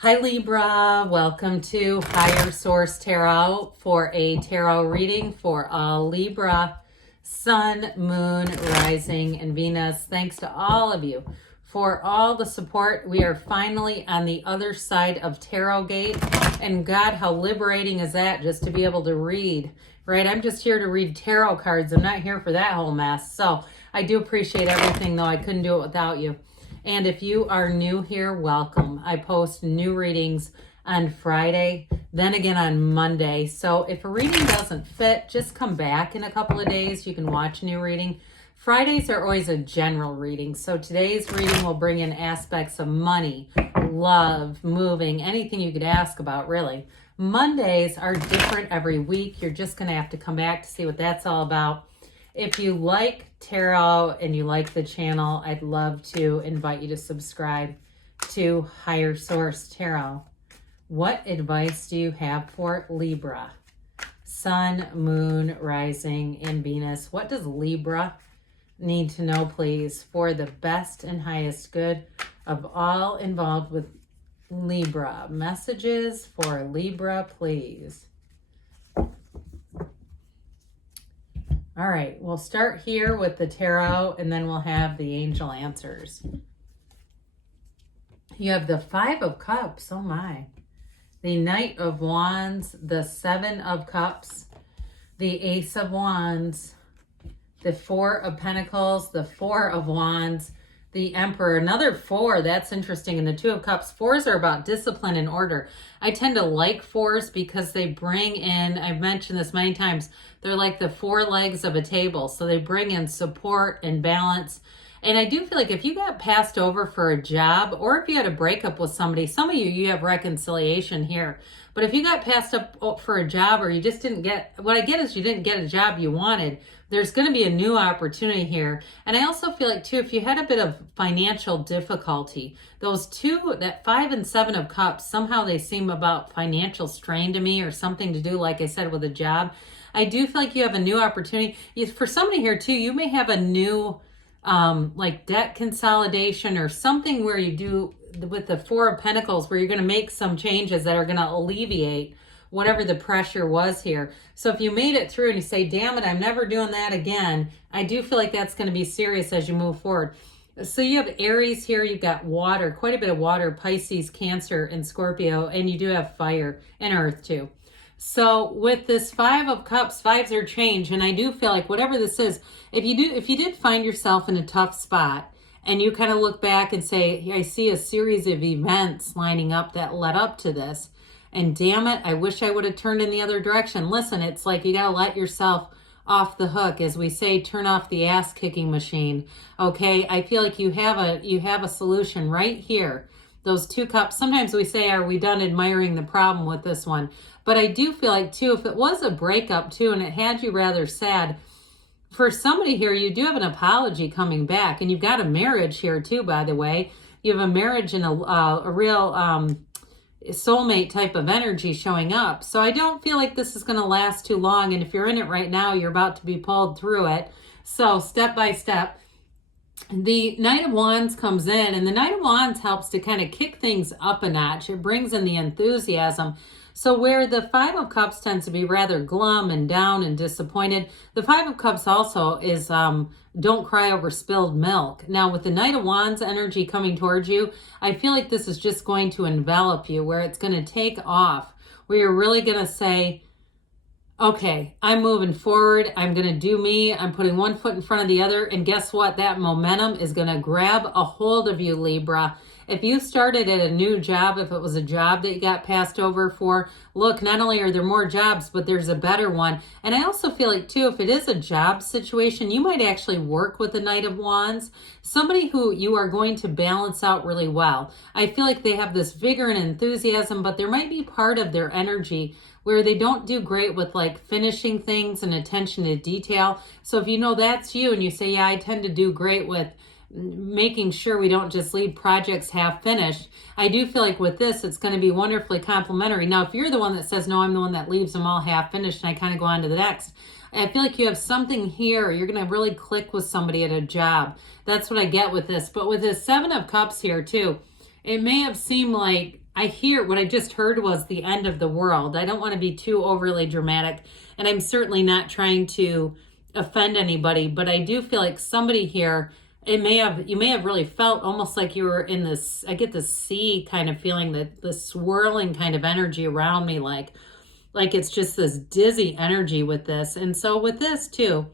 Hi Libra, welcome to Higher Source Tarot for a tarot reading for all Libra, Sun, Moon, Rising, and Venus. Thanks to all of you for all the support. We are finally on the other side of Tarot Gate, and God, how liberating is that just to be able to read, right? I'm just here to read tarot cards. I'm not here for that whole mess. So I do appreciate everything, though. I couldn't do it without you. And if you are new here, welcome. I post new readings on Friday, then again on Monday. So if a reading doesn't fit, just come back in a couple of days. You can watch a new reading. Fridays are always a general reading. So today's reading will bring in aspects of money, love, moving, anything you could ask about, really. Mondays are different every week. You're just going to have to come back to see what that's all about. If you like tarot and you like the channel, I'd love to invite you to subscribe to Higher Source Tarot. What advice do you have for Libra? Sun, Moon, Rising, and Venus. What does Libra need to know, please, for the best and highest good of all involved with Libra? Messages for Libra, please. All right, we'll start here with the tarot, and then we'll have the angel answers. You have the Five of Cups, oh my. The Knight of Wands, the Seven of Cups, the Ace of Wands, the Four of Pentacles, the Four of Wands, the Emperor, another four. That's interesting. And the Two of Cups. Fours are about discipline and order. I tend to like fours because they bring in, I've mentioned this many times, they're like the four legs of a table. So they bring in support and balance. And I do feel like if you got passed over for a job, or if you had a breakup with somebody, some of you have reconciliation here. But if you got passed up for a job, or you just didn't get, what I get is you didn't get a job you wanted, there's going to be a new opportunity here. And I also feel like, too, if you had a bit of financial difficulty, those two, that Five and Seven of Cups, somehow they seem about financial strain to me, or something to do, like I said, with a job. I do feel like you have a new opportunity. For somebody here, too, you may have a new like debt consolidation or something where you do with the Four of Pentacles, where you're going to make some changes that are going to alleviate whatever the pressure was here. So if you made it through and you say, damn it, I'm never doing that again, I do feel like that's going to be serious as you move forward. So you have Aries here, you've got water, quite a bit of water, Pisces, Cancer, and Scorpio, and you do have fire and earth too. So with this Five of Cups, fives are change, and I do feel like whatever this is, if you did find yourself in a tough spot, and you kind of look back and say, I see a series of events lining up that led up to this, and damn it, I wish I would have turned in the other direction. Listen, it's like you got to let yourself off the hook. As we say, turn off the ass-kicking machine, okay? I feel like you have a solution right here. Those Two Cups, sometimes we say, are we done admiring the problem with this one? But I do feel like, too, if it was a breakup, too, and it had you rather sad, for somebody here, you do have an apology coming back. And you've got a marriage here, too, by the way. You have a marriage and a real soulmate type of energy showing up. So I don't feel like this is going to last too long. And if you're in it right now, you're about to be pulled through it. So step by step. The Knight of Wands comes in, and the Knight of Wands helps to kind of kick things up a notch. It brings in the enthusiasm. So where the Five of Cups tends to be rather glum and down and disappointed, the Five of Cups also is don't cry over spilled milk. Now with the Knight of Wands energy coming towards you, I feel like this is just going to envelop you, where it's going to take off, where you're really going to say, okay, I'm moving forward. I'm going to do me. I'm putting one foot in front of the other. And guess what? That momentum is going to grab a hold of you, Libra. If you started at a new job, if it was a job that you got passed over for, look, not only are there more jobs, but there's a better one. And I also feel like, too, if it is a job situation, you might actually work with the Knight of Wands, somebody who you are going to balance out really well. I feel like they have this vigor and enthusiasm, but there might be part of their energy where they don't do great with like finishing things and attention to detail. So if you know that's you and you say, yeah, I tend to do great with making sure we don't just leave projects half finished, I do feel like with this, it's going to be wonderfully complimentary. Now, if you're the one that says, no, I'm the one that leaves them all half finished and I kind of go on to the next, I feel like you have something here. You're going to really click with somebody at a job. That's what I get with this. But with this Seven of Cups here too, it may have seemed like what I just heard was the end of the world. I don't want to be too overly dramatic, and I'm certainly not trying to offend anybody, but I do feel like somebody here, you may have really felt almost like you were in this, I get this sea kind of feeling, that the swirling kind of energy around me, like it's just this dizzy energy with this. And so with this too,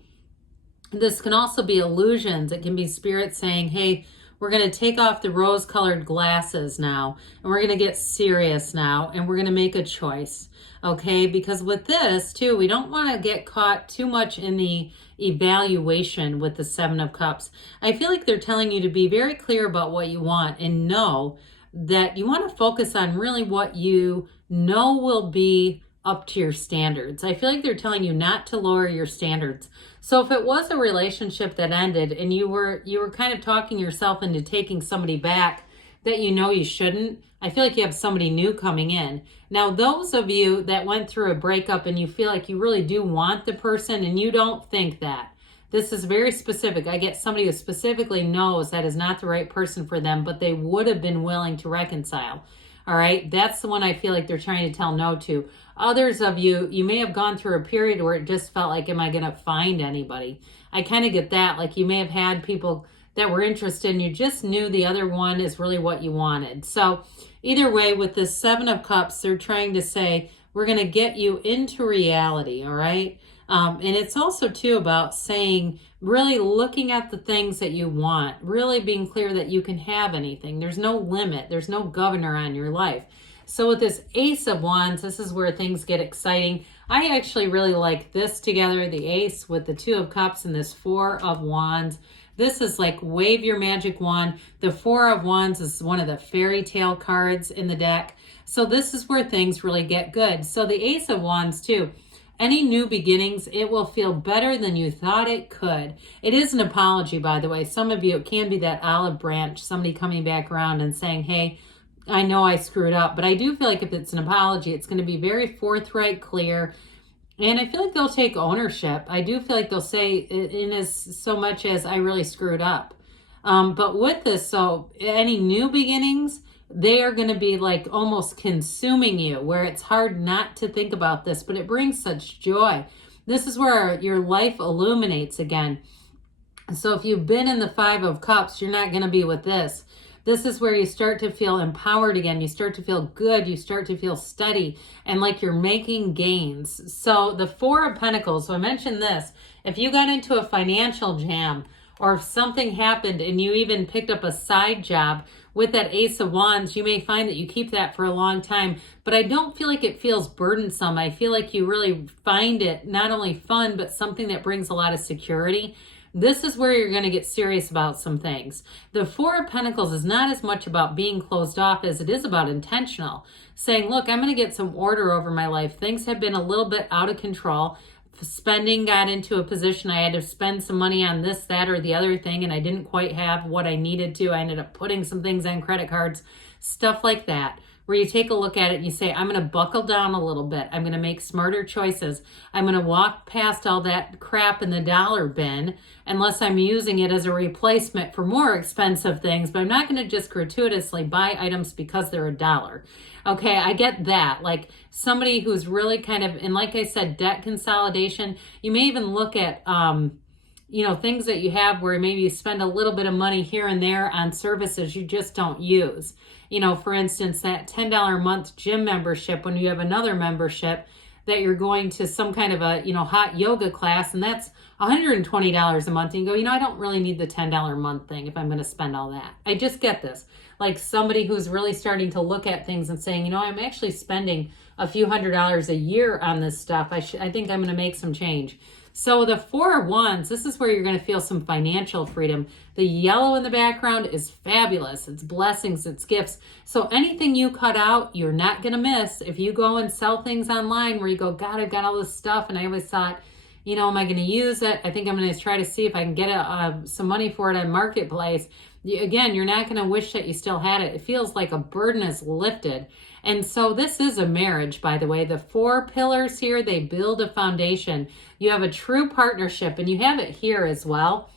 this can also be illusions. It can be spirit saying, hey, we're going to take off the rose-colored glasses now, and we're going to get serious now, and we're going to make a choice, okay? Because with this, too, we don't want to get caught too much in the evaluation with the Seven of Cups. I feel like they're telling you to be very clear about what you want and know that you want to focus on really what you know will be up to your standards. I feel like they're telling you not to lower your standards. So if it was a relationship that ended and you were kind of talking yourself into taking somebody back that you know you shouldn't, I feel like you have somebody new coming in. Now, those of you that went through a breakup and you feel like you really do want the person and you don't think that, this is very specific. I get somebody who specifically knows that is not the right person for them, but they would have been willing to reconcile. All right, that's the one I feel like they're trying to tell no to. Others of you, you may have gone through a period where it just felt like, am I going to find anybody? I kind of get that. Like you may have had people that were interested and you just knew the other one is really what you wanted. So either way, with this Seven of Cups, they're trying to say, we're going to get you into reality, all right? And it's also, too, about saying, really looking at the things that you want, really being clear that you can have anything. There's no limit. There's no governor on your life. So with this Ace of Wands, this is where things get exciting. I actually really like this together, the Ace with the Two of Cups and this Four of Wands. This is like wave your magic wand. The Four of Wands is one of the fairy tale cards in the deck. So this is where things really get good. So the Ace of Wands too. Any new beginnings, it will feel better than you thought it could. It is an apology, by the way. Some of you, it can be that olive branch, somebody coming back around and saying, hey, I know I screwed up. But I do feel like if it's an apology, it's going to be very forthright, clear. And I feel like they'll take ownership. I do feel like they'll say in as so much as I really screwed up. But with this, so any new beginnings, they are going to be like almost consuming you, where it's hard not to think about this, but it brings such joy. This is where your life illuminates again. So if you've been in the Five of Cups, you're not going to be with this. This is where you start to feel empowered again. You start to feel good. You start to feel steady and like you're making gains. So the Four of Pentacles, so I mentioned this, if you got into a financial jam or if something happened and you even picked up a side job with that Ace of Wands, you may find that you keep that for a long time, but I don't feel like it feels burdensome. I feel like you really find it not only fun, but something that brings a lot of security. This is where you're going to get serious about some things. The Four of Pentacles is not as much about being closed off as it is about intentional. Saying, look, I'm going to get some order over my life. Things have been a little bit out of control. Spending got into a position I had to spend some money on this, that, or the other thing, and I didn't quite have what I needed to. I ended up putting some things on credit cards, stuff like that, where you take a look at it and you say, I'm going to buckle down a little bit. I'm going to make smarter choices. I'm going to walk past all that crap in the dollar bin unless I'm using it as a replacement for more expensive things, but I'm not going to just gratuitously buy items because they're $1. Okay, I get that. Like somebody who's really kind of, and like I said, debt consolidation, you may even look at, things that you have where maybe you spend a little bit of money here and there on services you just don't use. For instance, that $10 a month gym membership when you have another membership that you're going to some kind of a, hot yoga class, and that's $120 a month. And you go, I don't really need the $10 a month thing if I'm going to spend all that. I just get this. Like somebody who's really starting to look at things and saying, I'm actually spending a few $100s a year on this stuff. I think I'm going to make some change. So the Four of Wands, this is where you're going to feel some financial freedom. The yellow in the background is fabulous. It's blessings, it's gifts. So anything you cut out, you're not going to miss. If you go and sell things online where you go, God, I've got all this stuff, and I always thought, am I going to use it? I think I'm going to try to see if I can get some money for it on Marketplace. Again, you're not going to wish that you still had it. It feels like a burden is lifted. And so this is a marriage, by the way. The 4 pillars here, they build a foundation. You have a true partnership, and you have it here as well.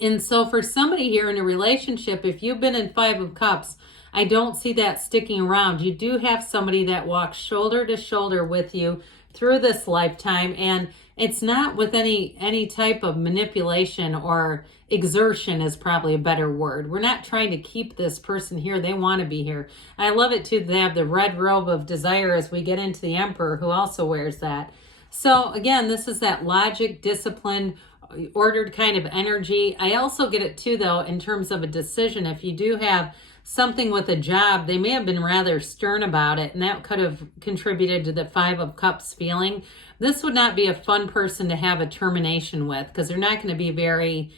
And so for somebody here in a relationship, if you've been in Five of Cups, I don't see that sticking around. You do have somebody that walks shoulder to shoulder with you through this lifetime, and it's not with any type of manipulation or exertion is probably a better word. We're not trying to keep this person here. They want to be here. I love it too. They have the red robe of desire as we get into the Emperor, who also wears that. So again, this is that logic, discipline, ordered kind of energy. I also get it too, though, in terms of a decision. If you do have something with a job, they may have been rather stern about it, and that could have contributed to the Five of Cups feeling. This would not be a fun person to have a termination with, because they're not going to be very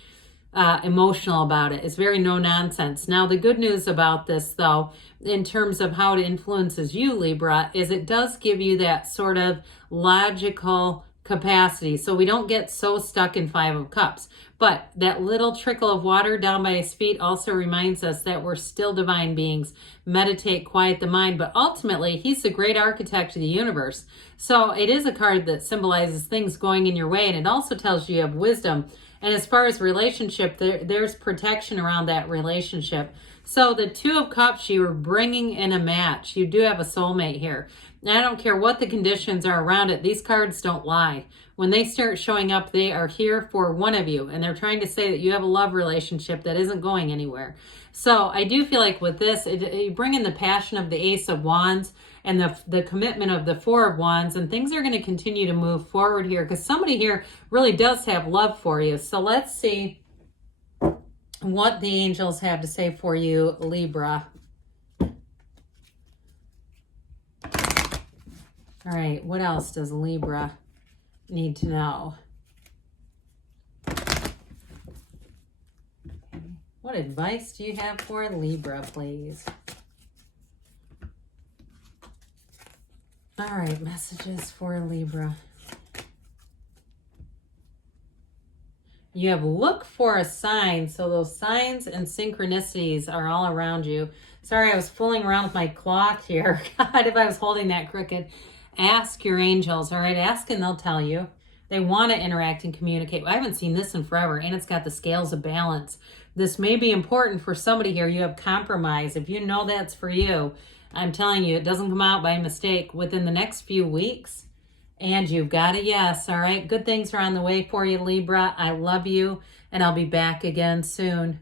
emotional about it. It's very no nonsense. Now, the good news about this, though, in terms of how it influences you, Libra, is it does give you that sort of logical capacity. So we don't get so stuck in Five of Cups. But that little trickle of water down by his feet also reminds us that we're still divine beings. Meditate, quiet the mind. But ultimately, he's the great architect of the universe. So it is a card that symbolizes things going in your way. And it also tells you have wisdom. And as far as relationship, there's protection around that relationship. So the Two of Cups, you are bringing in a match. You do have a soulmate here. And I don't care what the conditions are around it. These cards don't lie. When they start showing up, they are here for one of you. And they're trying to say that you have a love relationship that isn't going anywhere. So I do feel like with this, you bring in the passion of the Ace of Wands and the commitment of the Four of Wands, and things are going to continue to move forward here because somebody here really does have love for you. So let's see what the angels have to say for you, Libra. All right, what else does Libra need to know? Okay. What advice do you have for Libra, please? All right, messages for Libra. You have look for a sign. So those signs and synchronicities are all around you. Sorry, I was fooling around with my cloth here. God, if I was holding that crooked. Ask your angels, all right? Ask and they'll tell you. They want to interact and communicate. I haven't seen this in forever, and it's got the scales of balance. This may be important for somebody here. You have compromise. If you know that's for you, I'm telling you, it doesn't come out by mistake within the next few weeks. And you've got a yes, all right? Good things are on the way for you, Libra. I love you, and I'll be back again soon.